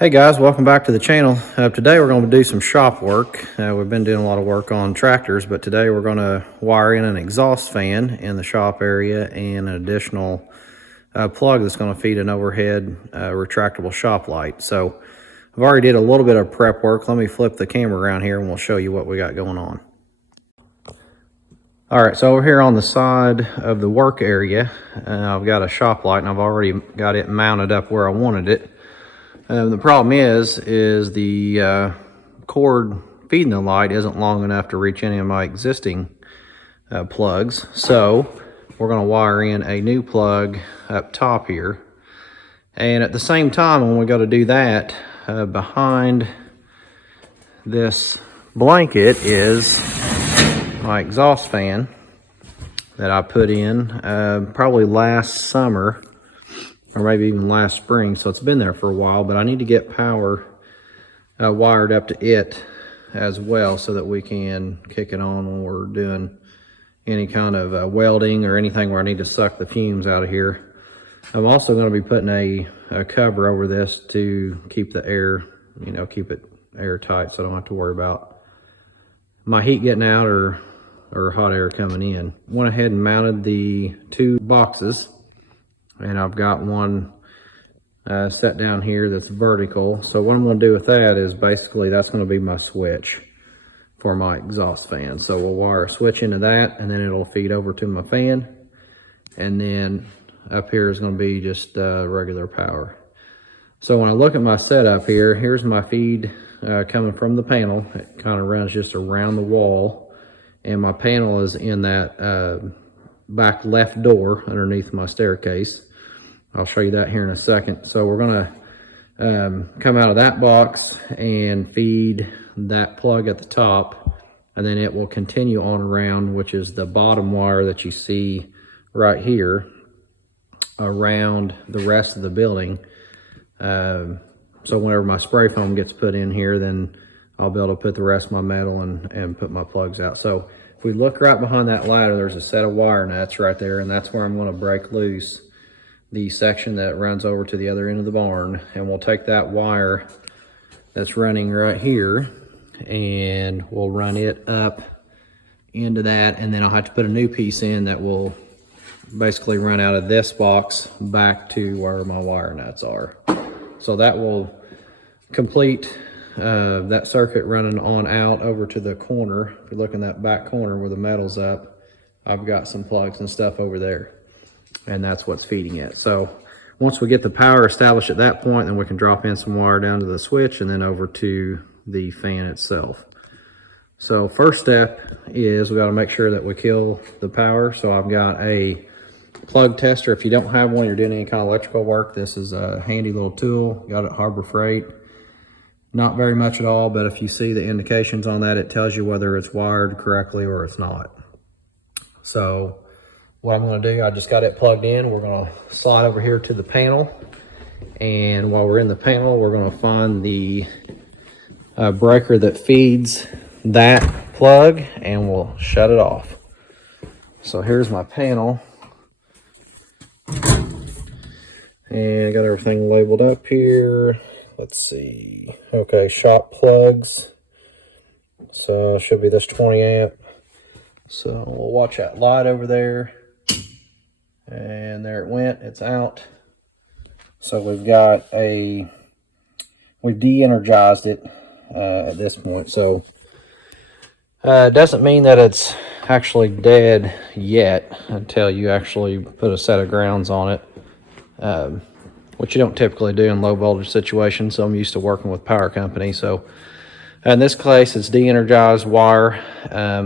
Hey guys, welcome back to the channel. Today we're going to do some shop work. We've been doing a lot of work on tractors, but today we're going to wire in an exhaust fan in the shop area and an additional plug that's going to feed an overhead retractable shop light. So I've already did a little bit of prep work. Let me flip the camera around here and we'll show you what we got going on. All right, so over here on the side of the work area, I've got a shop light and I've already got it mounted up where I wanted it. The problem is the cord feeding the light isn't long enough to reach any of my existing plugs. So we're going to wire in a new plug up top here. And at the same time, when we go to do that, behind this blanket is my exhaust fan that I put in probably last summer, or maybe even last spring, so it's been there for a while, but I need to get power wired up to it as well so that we can kick it on when we're doing any kind of welding or anything where I need to suck the fumes out of here. I'm also going to be putting a cover over this to keep the air, keep it airtight so I don't have to worry about my heat getting out or hot air coming in. Went ahead and mounted the two boxes. And I've got one set down here that's vertical. So what I'm going to do with that is basically that's going to be my switch for my exhaust fan. So we'll wire a switch into that and then it'll feed over to my fan. And then up here is going to be just regular power. So when I look at my setup here, here's my feed coming from the panel. It kind of runs just around the wall. And my panel is in that back left door underneath my staircase. I'll show you that here in a second. So we're gonna come out of that box and feed that plug at the top, and then it will continue on around, which is the bottom wire that you see right here, around the rest of the building. So whenever my spray foam gets put in here, then I'll be able to put the rest of my metal and put my plugs out. So if we look right behind that ladder, there's a set of wire nuts right there, and that's where I'm going to break loose the section that runs over to the other end of the barn. And we'll take that wire that's running right here and we'll run it up into that, and then I'll have to put a new piece in that will basically run out of this box back to where my wire nuts are. So that will complete that circuit running on out over to the corner. If you look in that back corner where the metal's up, I've got some plugs and stuff over there, and that's what's feeding it. So once we get the power established at that point, then we can drop in some wire down to the switch and then over to the fan itself. So first step is we got to make sure that we kill the power. So I've got a plug tester. If you don't have one, you're doing any kind of electrical work, this is a handy little tool. Got it at Harbor Freight. Not very much at all, but if you see the indications on that, it tells you whether it's wired correctly or it's not. So what I'm going to do, I just got it plugged in. We're going to slide over here to the panel, and while we're in the panel, we're going to find the breaker that feeds that plug, and we'll shut it off. So here's my panel, and I got everything labeled up here. Let's see. Okay, shop plugs. So it should be this 20 amp. So we'll watch that light over there. And there it went, it's out. So we've de-energized it at this point. So it doesn't mean that it's actually dead yet until you actually put a set of grounds on it, which you don't typically do in low voltage situations. So I'm used to working with power companies. So in this case, it's de-energized wire.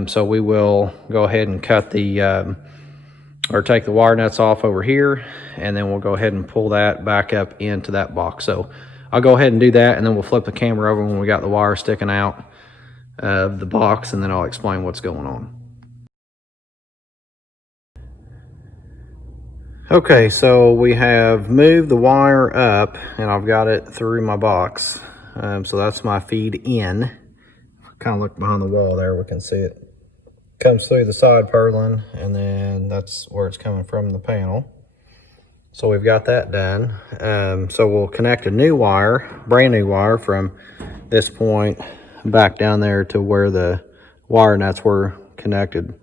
So we will go ahead and cut the or take the wire nuts off over here, and then we'll go ahead and pull that back up into that box. So I'll go ahead and do that, and then we'll flip the camera over when we got the wire sticking out of the box, and then I'll explain what's going on. Okay, so we have moved the wire up, and I've got it through my box. So that's my feed in. Kind of look behind the wall there, we can see it. Comes through the side purlin, and then that's where it's coming from, the panel. So we've got that done. So we'll connect a new wire, brand new wire, from this point back down there to where the wire nuts were connected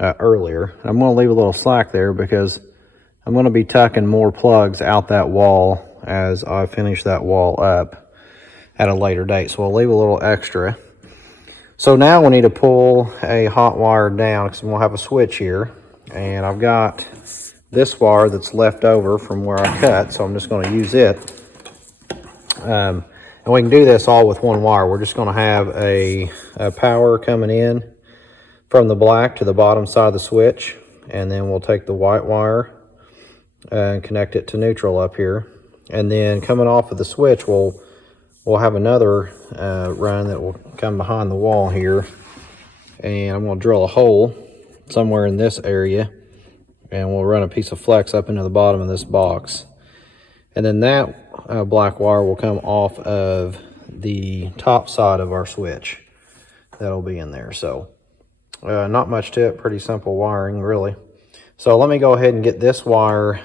earlier. I'm going to leave a little slack there because I'm going to be tucking more plugs out that wall as I finish that wall up at a later date. So we'll leave a little extra. So now we need to pull a hot wire down because we'll have a switch here. And I've got this wire that's left over from where I cut, so I'm just going to use it. And we can do this all with one wire. We're just going to have a power coming in from the black to the bottom side of the switch, and then we'll take the white wire and connect it to neutral up here. And then coming off of the switch, we'll have another run that will come behind the wall here, and I'm going to drill a hole somewhere in this area, and we'll run a piece of flex up into the bottom of this box. And then that black wire will come off of the top side of our switch. That'll be in there. So not much to it, pretty simple wiring really. So let me go ahead and get this wire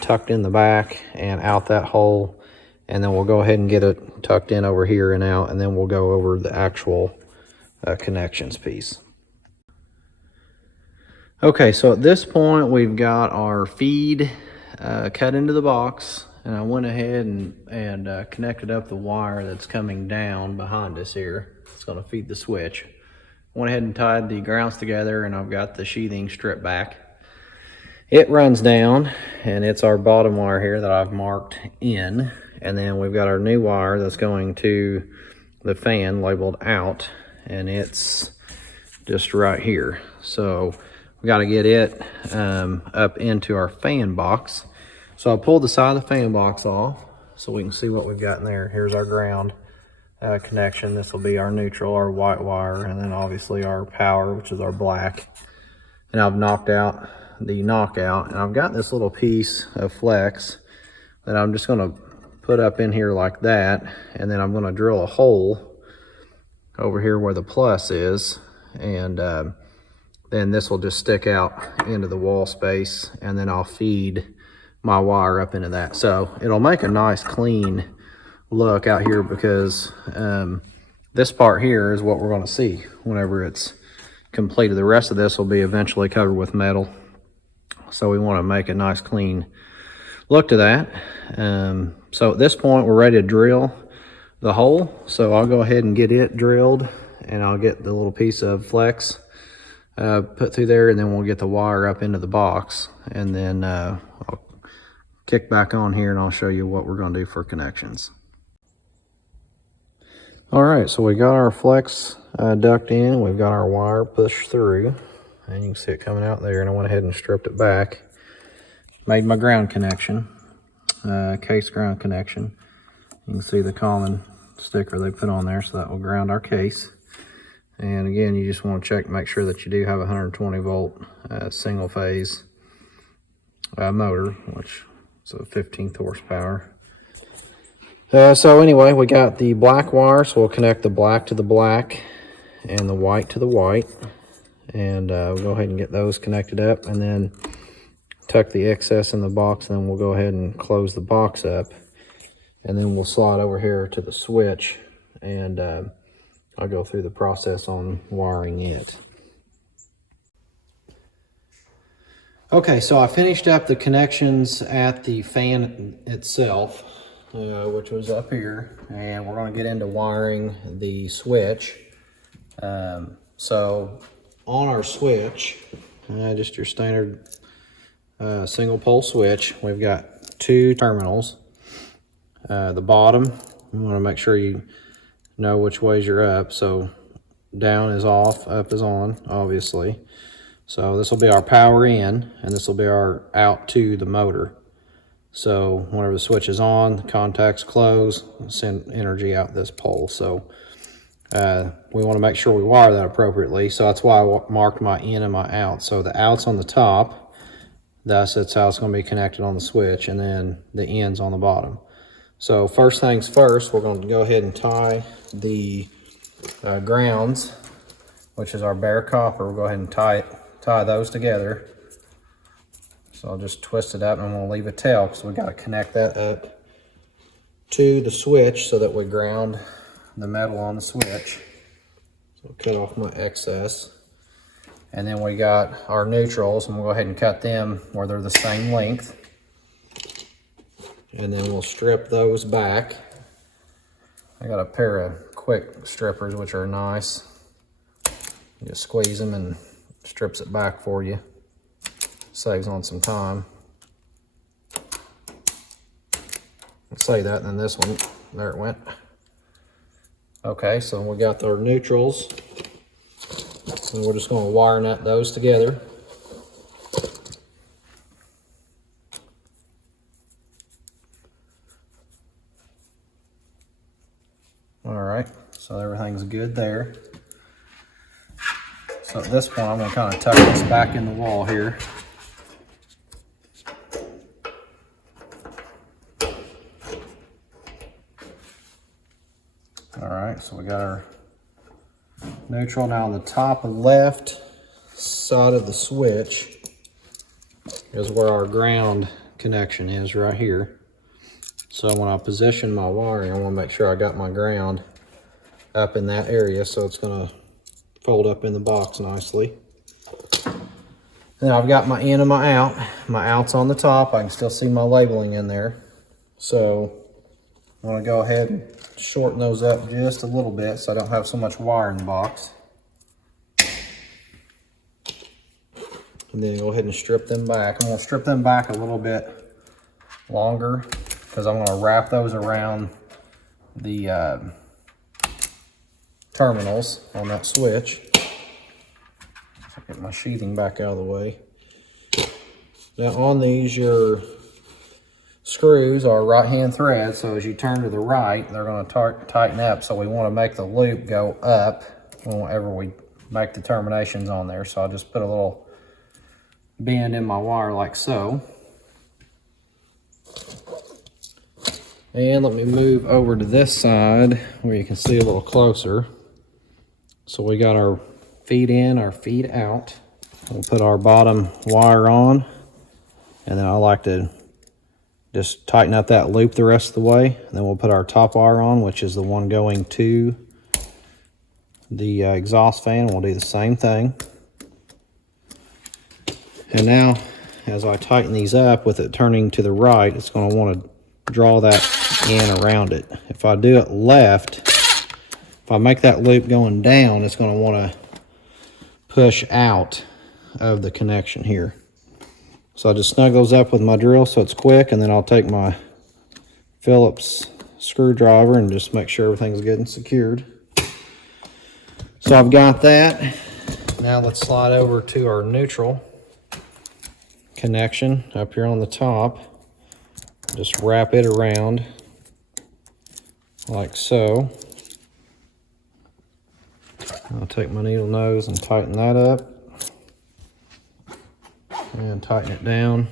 tucked in the back and out that hole, and then we'll go ahead and get it tucked in over here and out, and then we'll go over the actual connections piece. Okay, so at this point we've got our feed cut into the box, and I went ahead and connected up the wire that's coming down behind us here. It's going to feed the switch. Went ahead and tied the grounds together, and I've got the sheathing stripped back. It runs down, and it's our bottom wire here that I've marked in, and then we've got our new wire that's going to the fan labeled out, and it's just right here. So we got to get it up into our fan box. So I pulled the side of the fan box off so we can see what we've got in there. Here's our ground connection. This will be our neutral, our white wire, and then obviously our power, which is our black. And I've knocked out the knockout, and I've got this little piece of flex that I'm just going to put up in here like that, and then I'm going to drill a hole over here where the plus is, and then this will just stick out into the wall space, and then I'll feed my wire up into that. So it'll make a nice clean look out here, because this part here is what we're going to see whenever it's completed. The rest of this will be eventually covered with metal, so we want to make a nice clean look to that. So at this point we're ready to drill the hole, so I'll go ahead and get it drilled, and I'll get the little piece of flex put through there, and then we'll get the wire up into the box, and then I'll kick back on here and I'll show you what we're going to do for connections. All right, so we got our flex duct in, we've got our wire pushed through, and you can see it coming out there, and I went ahead and stripped it back. Made my ground connection, case ground connection. You can see the common sticker they put on there, so that will ground our case. And again, you just want to check, make sure that you do have a 120 volt single phase motor, which is a 15th horsepower. So anyway, we got the black wire, so we'll connect the black to the black and the white to the white. And we'll go ahead and get those connected up, and then tuck the excess in the box, and then we'll go ahead and close the box up. And then we'll slide over here to the switch, and I'll go through the process on wiring it. Okay, so I finished up the connections at the fan itself, which was up here, and we're going to get into wiring the switch. So on our switch, just your standard single pole switch, we've got two terminals. The bottom, you want to make sure you know which ways you're up. So down is off, up is on, obviously. So this will be our power in, and this will be our out to the motor. So whenever the switch is on, the contacts close, send energy out this pole. So we want to make sure we wire that appropriately. So that's why I marked my in and my out. So the out's on the top, that's how it's going to be connected on the switch, and then the in's on the bottom. So first things first, we're going to go ahead and tie the grounds, which is our bare copper. We'll go ahead and tie those together So I'll just twist it up and I'm gonna leave a tail because we gotta connect that up to the switch so that we ground the metal on the switch. So I'll cut off my excess. And then we got our neutrals, and we'll go ahead and cut them where they're the same length. And then we'll strip those back. I got a pair of quick strippers, which are nice. You just squeeze them and strips it back for you. Saves on some time. I'll say that, and then this one, there it went. Okay, so we got our neutrals. And we're just going to wire nut those together. All right, so everything's good there. So at this point, I'm going to kind of tuck this back in the wall here. All right, so we got our neutral. Now on the top left side of the switch is where our ground connection is, right here. So when I position my wiring, I want to make sure I got my ground up in that area, so it's going to fold up in the box nicely. Now I've got my in and my out. My out's on the top. I can still see my labeling in there. So I'm going to go ahead and shorten those up just a little bit so I don't have so much wire in the box. And then go ahead and strip them back. I'm going to strip them back a little bit longer because I'm going to wrap those around the terminals on that switch. Get my sheathing back out of the way. Now on these, your screws are right-hand thread, so as you turn to the right, they're going to tighten up. So we want to make the loop go up whenever we make the terminations on there. So I'll just put a little bend in my wire like so. And let me move over to this side where you can see a little closer. So we got our feed in, our feed out. We'll put our bottom wire on, and then I like to just tighten up that loop the rest of the way. And then we'll put our top wire on, which is the one going to the exhaust fan. We'll do the same thing. And now, as I tighten these up with it turning to the right, it's going to want to draw that in around it. If I do it left, if I make that loop going down, it's going to want to push out of the connection here. So I just snug those up with my drill so it's quick, and then I'll take my Phillips screwdriver and just make sure everything's good and secured. So I've got that. Now let's slide over to our neutral connection up here on the top. Just wrap it around like so. I'll take my needle nose and tighten that up. And tighten it down.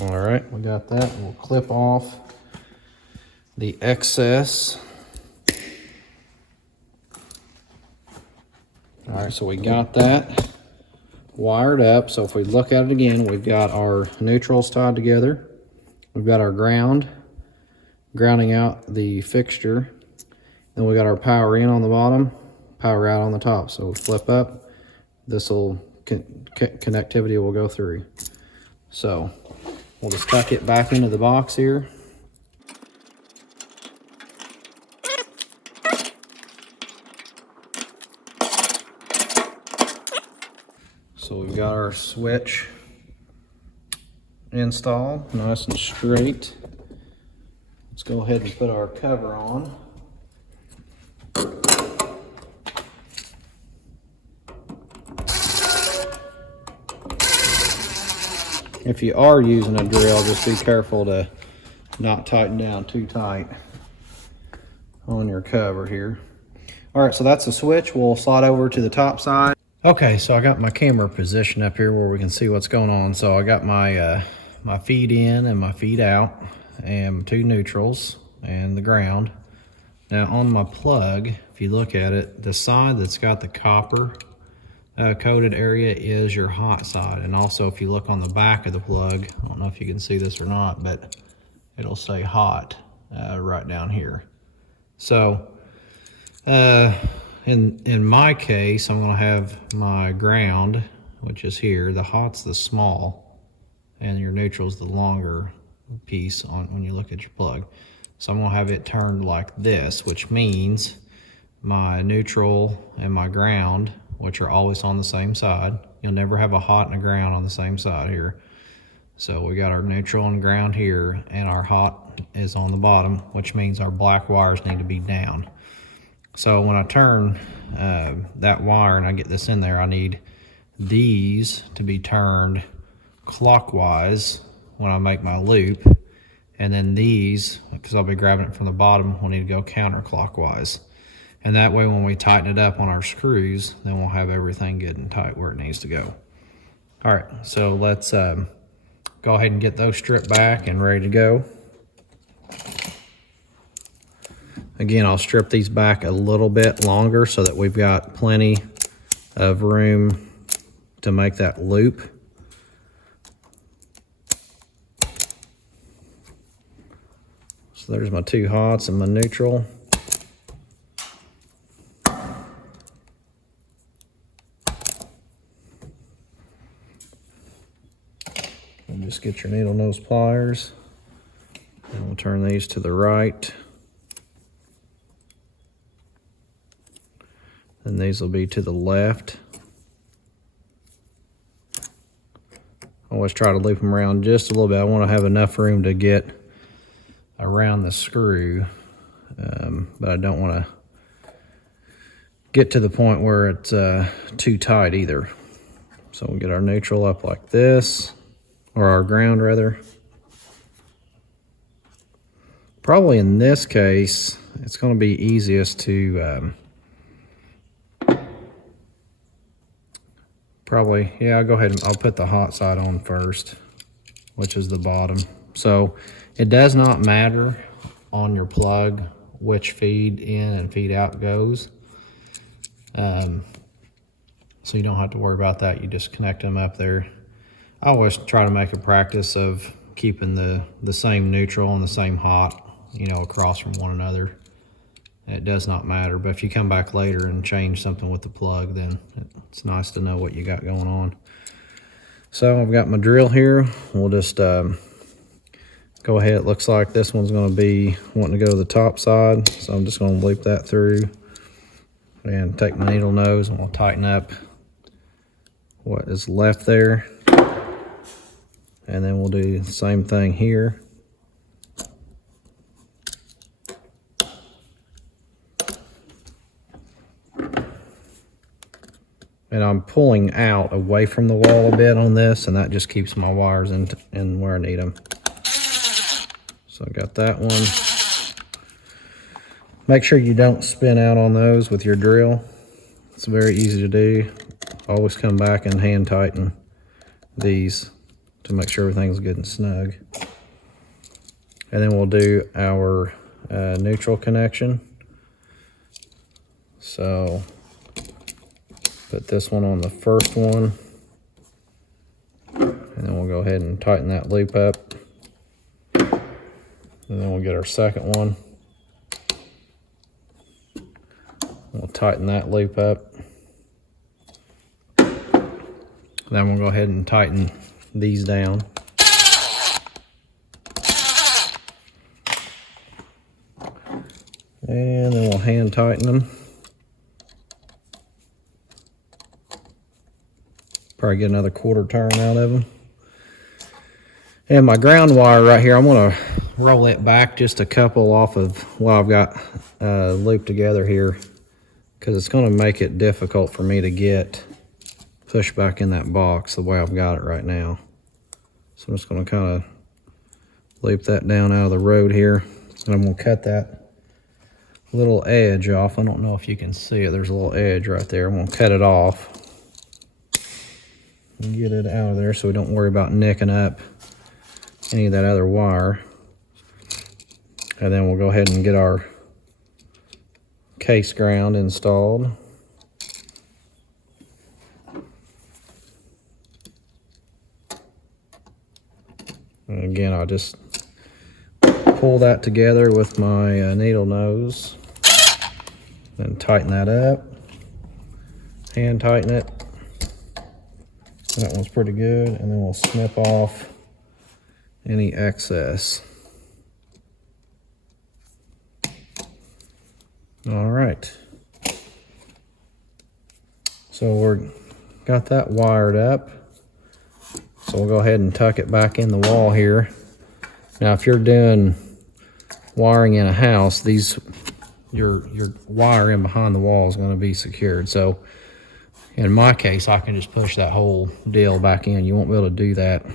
All right, we got that. We'll clip off the excess. All right, so we got that wired up. So if we look at it again, we've got our neutrals tied together. We've got our grounding out the fixture. Then we got our power in on the bottom, power out on the top. So we flip up, this will connectivity will go through. So we'll just tuck it back into the box here. So we've got our switch installed, nice and straight. Let's go ahead and put our cover on. If you are using a drill, just be careful to not tighten down too tight on your cover here. All right, so that's the switch. We'll slide over to the top side. Okay, so I got my camera positioned up here where we can see what's going on. So I got my my feed in and my feed out, and 2 neutrals and the ground. Now on my plug, if you look at it, the side that's got the copper coated area is your hot side. And also if you look on the back of the plug, I don't know if you can see this or not, but it'll say hot right down here. So in my case, I'm gonna have my ground, which is here. The hot's the small, and your neutral's the longer piece on when you look at your plug. So I'm gonna have it turned like this, which means my neutral and my ground, which are always on the same side. You'll never have a hot and a ground on the same side here. So we got our neutral and ground here, and our hot is on the bottom, which means our black wires need to be down. So when I turn that wire and I get this in there, I need these to be turned clockwise when I make my loop. And then these, because I'll be grabbing it from the bottom, will need to go counterclockwise. And that way when we tighten it up on our screws, then we'll have everything good and tight where it needs to go. All right, so let's go ahead and get those stripped back and ready to go. Again, I'll strip these back a little bit longer so that we've got plenty of room to make that loop. So there's my 2 hots and my neutral. And just get your needle nose pliers, and we'll turn these to the right. And these will be to the left. Always try to loop them around just a little bit. I want to have enough room to get around the screw, but I don't want to get to the point where it's too tight either. So we'll get our neutral up like this, or our ground rather. Probably in this case, it's going to be easiest to I'll go ahead and I'll put the hot side on first, which is the bottom. So it does not matter on your plug which feed in and feed out goes. So you don't have to worry about that. You just connect them up there. I always try to make a practice of keeping the same neutral and the same hot, you know, across from one another. It does not matter, but if you come back later and change something with the plug, then it's nice to know what you got going on. So I've got my drill here. We'll just go ahead. It looks like this one's going to be wanting to go to the top side, so I'm just going to loop that through and take my needle nose, and we'll tighten up what is left there. And then we'll do the same thing here. And I'm pulling out away from the wall a bit on this, and that just keeps my wires in where I need them. So I got that one. Make sure you don't spin out on those with your drill. It's very easy to do. Always come back and hand tighten these to make sure everything's good and snug. And then we'll do our neutral connection. So put this one on the first one, and then we'll go ahead and tighten that loop up. And then we'll get our second one. We'll tighten that loop up. Then we'll go ahead and tighten these down. And then we'll hand tighten them. Probably get another quarter turn out of them. And my ground wire right here, I'm going to roll it back just a couple off of what I've got looped together here, because it's going to make it difficult for me to get pushed back in that box the way I've got it right now. So I'm just going to kind of loop that down out of the road here, and I'm going to cut that little edge off. I don't know if you can see it. There's a little edge right there. I'm going to cut it off and get it out of there so we don't worry about nicking up any of that other wire. And then we'll go ahead and get our case ground installed. And again, I'll just pull that together with my needle nose, then tighten that up, hand tighten it. That one's pretty good, and then we'll snip off any excess. All right, so we're got that wired up. So we'll go ahead and tuck it back in the wall here. Now, if you're doing wiring in a house, your wire in behind the wall is going to be secured. So in my case, I can just push that whole deal back in. You won't be able to do that.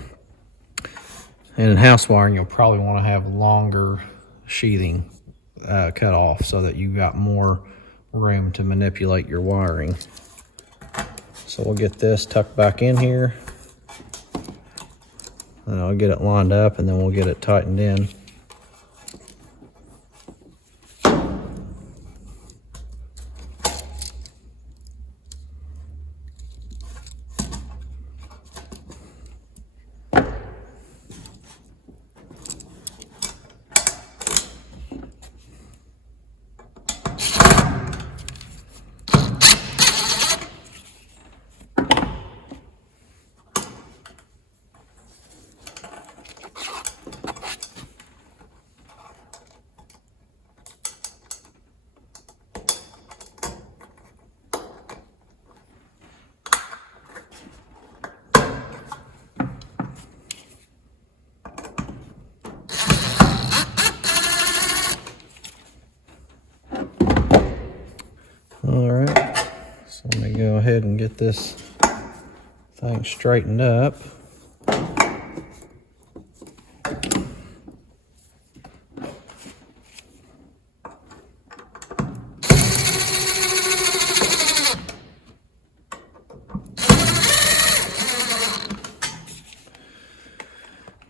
And in house wiring, you'll probably want to have longer sheathing cut off so that you've got more room to manipulate your wiring. So we'll get this tucked back in here. And I'll get it lined up, and then we'll get it tightened in. All right, so let me go ahead and get this thing straightened up.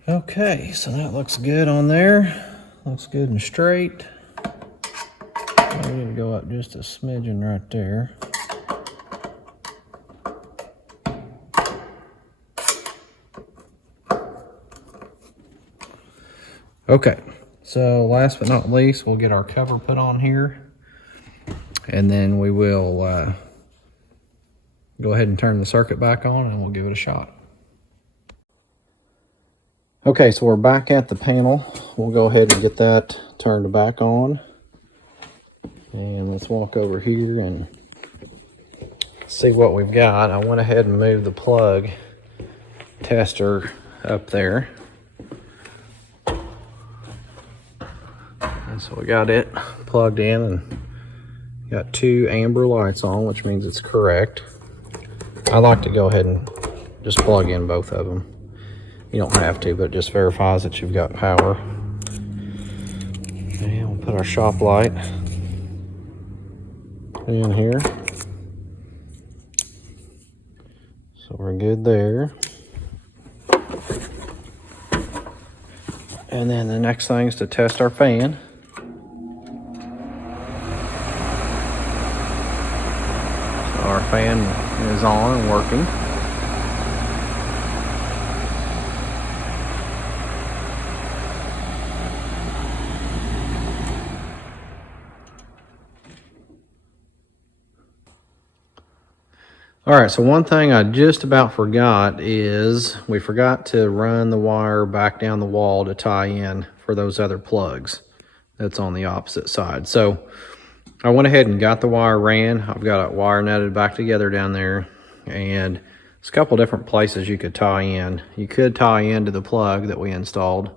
Okay, so that looks good on there. Looks good and straight. We need to go up just a smidgen right there. Okay, so last but not least, we'll get our cover put on here, and then we will go ahead and turn the circuit back on, and we'll give it a shot. Okay, so we're back at the panel. We'll go ahead and get that turned back on. And let's walk over here and see what we've got. I went ahead and moved the plug tester up there. And so we got it plugged in and got 2 amber lights on, which means it's correct. I like to go ahead and just plug in both of them. You don't have to, but it just verifies that you've got power. And we'll put our shop light in here. So we're good there. And then the next thing is to test our fan. So our fan is on and working. All right, so one thing I just about forgot is we forgot to run the wire back down the wall to tie in for those other plugs that's on the opposite side. So I went ahead and got the wire ran. I've got it wire netted back together down there, and there's a couple different places you could tie in. You could tie into the plug that we installed,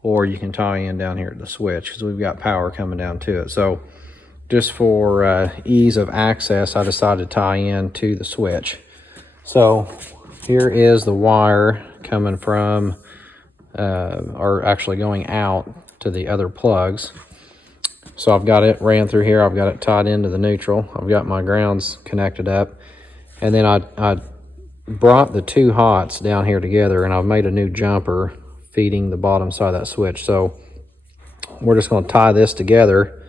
or you can tie in down here at the switch because we've got power coming down to it. So just for ease of access, I decided to tie in to the switch. So here is the wire coming from, or actually going out to the other plugs. So I've got it ran through here. I've got it tied into the neutral. I've got my grounds connected up. And then I brought the 2 hots down here together, and I've made a new jumper feeding the bottom side of that switch. So we're just going to tie this together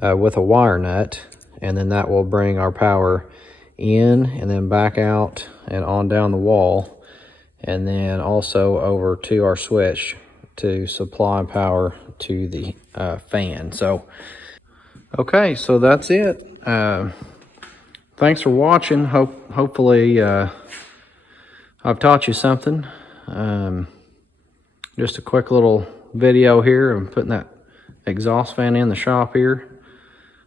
with a wire nut, and then that will bring our power in and then back out and on down the wall, and then also over to our switch to supply power to the fan. So okay, so that's it. Thanks for watching. Hopefully I've taught you something. Just a quick little video here of putting that exhaust fan in the shop here.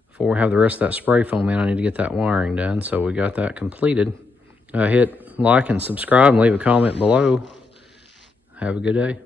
Before we have the rest of that spray foam in, I need to get that wiring done. So we got that completed. Hit like and subscribe and leave a comment below. Have a good day.